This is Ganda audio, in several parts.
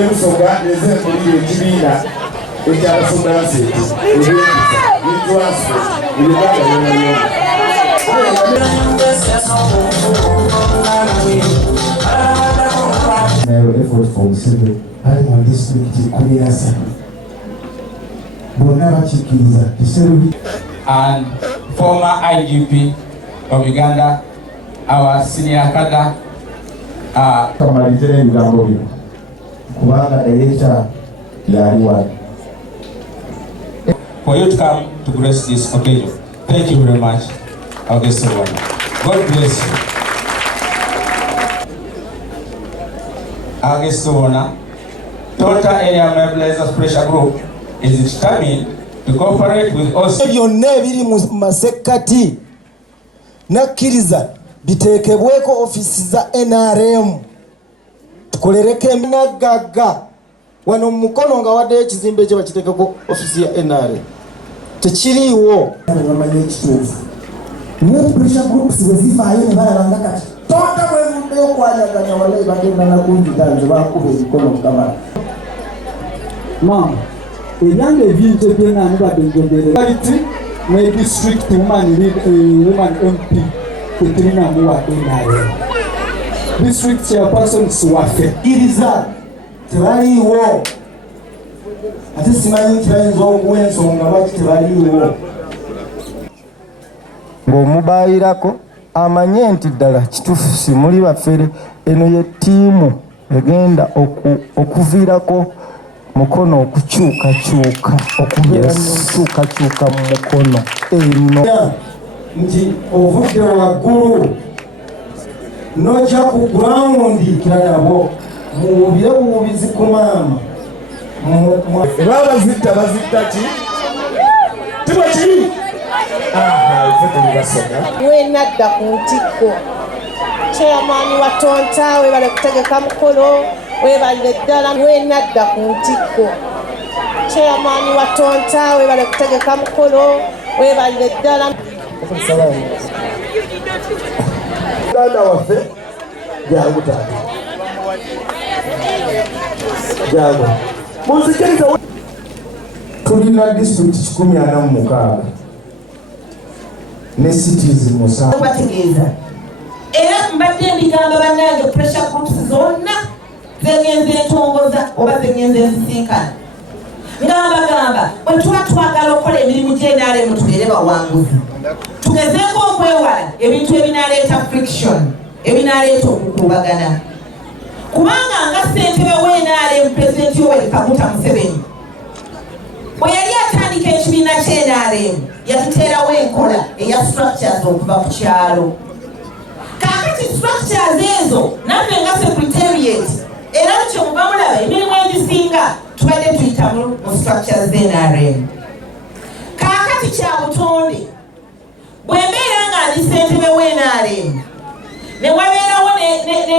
n'ebusoga ezenkulira ekibiina ekyabasombalase ebyenkiza ebiganda byonayona effort for Museveni ali mu disitulikiti 13 bonna bakikkiriza kiserubi and former IGP of Uganda, our senior cadre. Kamalize ebigambo bino kubanga ereeta yaliwa. For you to come to grace this occasion. Thank you very much, our guest of honor. God bless you. Our guest of honor, Total Area Mobilizers Pressure Group is determined to cooperate with us. Byonna ebiri mu masekati nakkiriza biteekebweko ofisi za NRM tukolereko eminaggaga wano mu mukono nga waddeyo ekizimbe kye bakiteekeko ofisi ya NRM tekiriiwo bamanye ekituufu niyo pressure groups bwe zifaayo ne balabanga kati tonta bwevuddeyo okwanyaganya walayi bagenda nakunjiganze bakuba emikono mukabala mama ebyange ebintu ebyengani badde njongererati ne district woman MP teturinamu wa NRM district chairpersons waffe iriza tebaliiwo ate simanyi nti bayinza okuwa ensonga lwaki tebaliiwo ng'omubaayirako amanye nti ddala kituufu si muli baffere eno ye ttiimu egenda okuviirako mukono okukyukakyuka okubeera n'enkyukakyuka mu mukono eno nti ovudde waggulu nojja ku gurawundi kiranabo muwubire buwubizi ku maama babazitta bazitta ki tiba kiri wenadda ku ntikko chairman wa tonta webale kutegeka mukolo webalire ddala wenadda ku ntikko chairman wa tonta webale kutegeka mukolo webalire ddala dada waffe jangu taata jangu munzikiriza tulina disitulikiti 46 ne cities musanvu bategeeza era mbadde mbigamba bannange pressure groups zonna zengenze entongoza oba zengenze ensisinkana ngambagamba bwe tuba twagala okukola emirimu gy'NRM tubeere bawanguzi tugezeeko okwewala ebintu ebinaaleeta friction ebinaaleeta okukuubagana kubanga nga ssentebe w'NRM pulezidenti Yoweri Kaguta Museveni bwe yali atandika ekibiina ky'NRM yatuteerawo enkola eya structures okuva ku kyalo kaakati structures ezo naffe nga secretariat era kye muba mulaba emirimu egisinga tubadde tuyita mu structures z'NRM kaakati kya butonde bwe mbeera nga ndi ssentebe w'NRM ne wabeerawo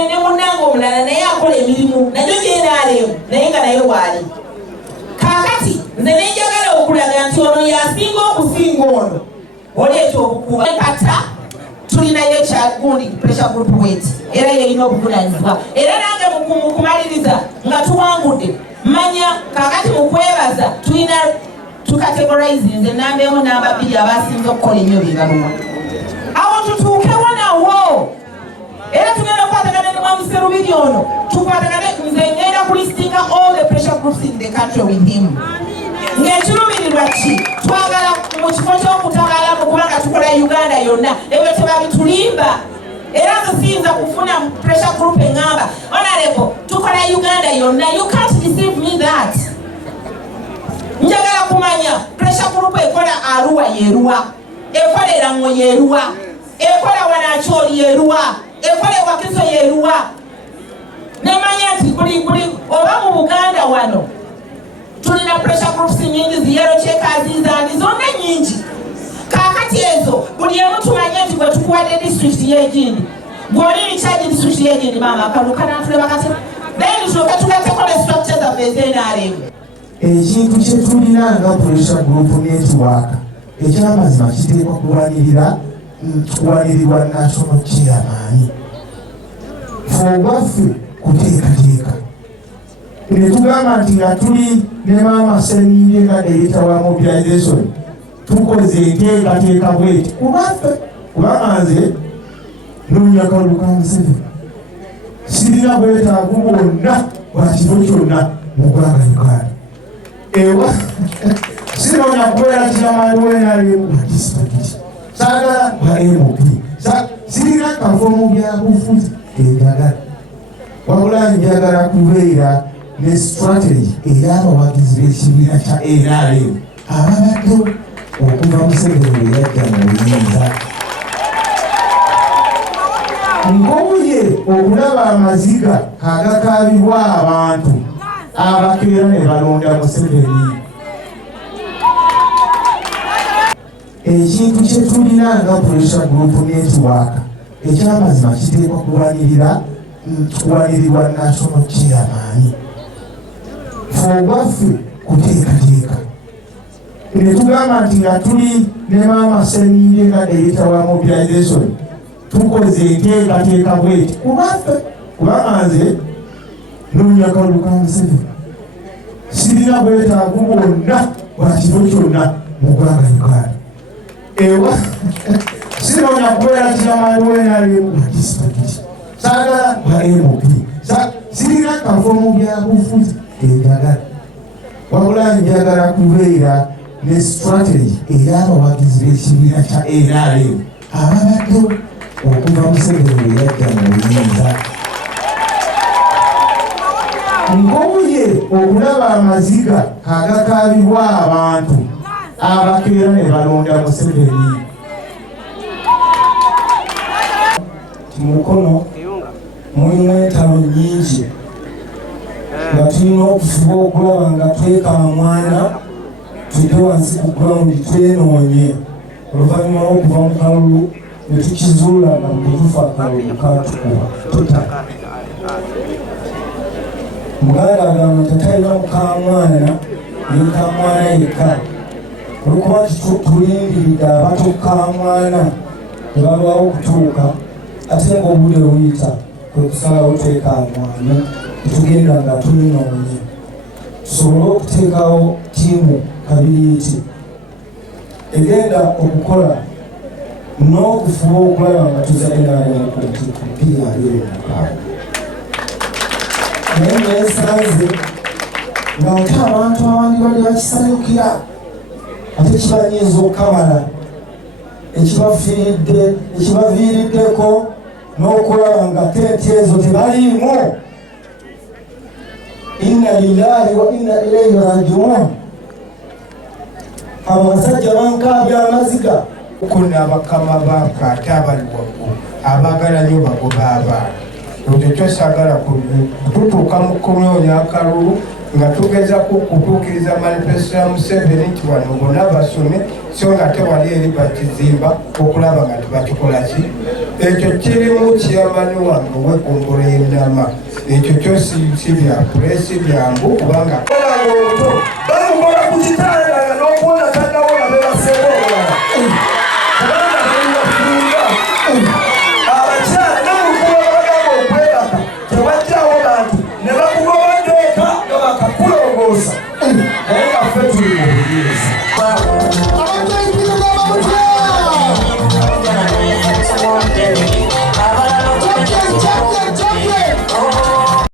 ne munnange omulala naye akola emirimu nayo gy'NRM naye nga naye waali kaakati nze nenjagala okulaga nti ono yasinga okusinga ono oleeta obukuba empata tulinayo ekyagundi pressure group wet era yeyina obuvunanyizibwa era nange mukumaliriza nga tuwangudde manya kaakati mukwebaza tulina tukategorize nze namba emu namba bbiri abasinze okukola ennyo byebaluwa awo tutuukewo nawo era tugenda okukwatagana ne Mwamuserubiri ono tukwatagane nze ngenda kulistinga all the pressure groups in the country with him ng'ekirumirirwa ki twagala mu kifo ky'okutabala mu kubanga tukola Uganda yonna ebyo tebabitulimba era nzisiyinza kufuna pressure group eŋŋamba honorable tukola Uganda yonna you can't deceive me that njagala kumanya pressure group ekola Arua yeruwa ekola Erango yeruwa ekola Wanacholi yeruwa ekola Wakiso yeruwa nemanya nti buli oba mu Buganda wano tulina pressure groups nyingi ziyero kyekazizandi zonna nyingi kaakati ezo buli emu tumanye nti bwe tukuwadde district yegindi gw'oli charge district yegindi maama akalukana tuleba kati then tuloke tugateko ne structure zaffe ez'NRM ekintu kye tulina nga pressure group network ekyamazima kiteekwa kuwanirirwa national chairman ffe kuteekateeka ne tugamba nti nga tuli ne maama Seniire nga Director wa mobilization tukoze enteekateeka bweti kubanga nze noonya Kalulu ka Museveni sirina bwetaavu bwonna bwa kifo kyonna mu ggwanga Uganda. Ewa sinoonya kubeera kyamaani w'NRM wa disitulikiti, saagala bwa MOP, sirina kafo mu byabufuzi enjagala, wabula njagala kubeera ne strategy ey'abawagizi b'ekibiina kya NRM ababaddewo okuva Museveni bwe yajja mu buyinza. Nkobuye okulaba amaziga agakaabibwa abantu abakeera ne balonda Museveni. Ekintu kye tulina nga Pressure Group Network ekyamazima kiteekwa kuwanirirwa National Chairman ogwaffe kuteekateeka. Ne tugamba nti nga tuli ne maama Seniire nga Director wa mobilization tukoze enteekateeka bweti kubanga nze noonya Kalulu ka Museveni sirina bwetaavu bwonna bwa kifo kyonna mu ggwanga Uganda. Ewa sinoonya kubeera kyamaani w'NRM wa disitulikiti, saagala bwa MOP, sirina kafo mu byabufuzi enjagala, wabula njagala kubeera ne strategy ey'abawagizi b'ekibiina kya NRM ababaddewo okuva Museveni bwe yajja mu buyinza. Nkobuye okulaba amaziga agakaabibwa abantu abakeera ne balonda Museveni. Mu mukono mulimu entalo nnyingi nga tulina okufuba okulaba nga twekamwana tudde wansi ku ground twenoonye, oluvannyuma lw'okuva mu kalulu ne tukizuula nga tetufa akalulu katukuba tutaka. Muganda agamba nti talina mukamwana yekamwana yekka, olwokuba tulindiridde abatokamwana ne balwawo okutuuka, ate ng'obudde buyita kwe kusalawo twekamwana netugenda nga tulinoonye tusobole okuteekawo ttiimu kabiriiti egenda okukola n'okufuba okulaba nga tuzaenaalekupiira naye neesanze ng'ate abantu abandi bali bakisanyukira ate kibanyiiza okukamala ekibaviiriddeko n'okulaba nga tenti ezo tebaliimu. Inna lillahi wa inna ilayhi rajiun. Abasajja bankaabya amaziga kuna abakama bankaate abali waggulu abaagala nnyo bagoba abaana. Ekyo kyosagala tutuuka mu kunoonya akalulu nga tugezaku okutuukiriza manifesto ya Museveni nti wano bonna basome so nga tewali eri bakizimba okulaba nga tebakikola ki. Ekyo kirimu kiyamani wange ow'ekkombolo y'enama. Ekyo kyosi si bya pulesi byangu kubanga bamukola ku kitanda n'okuwona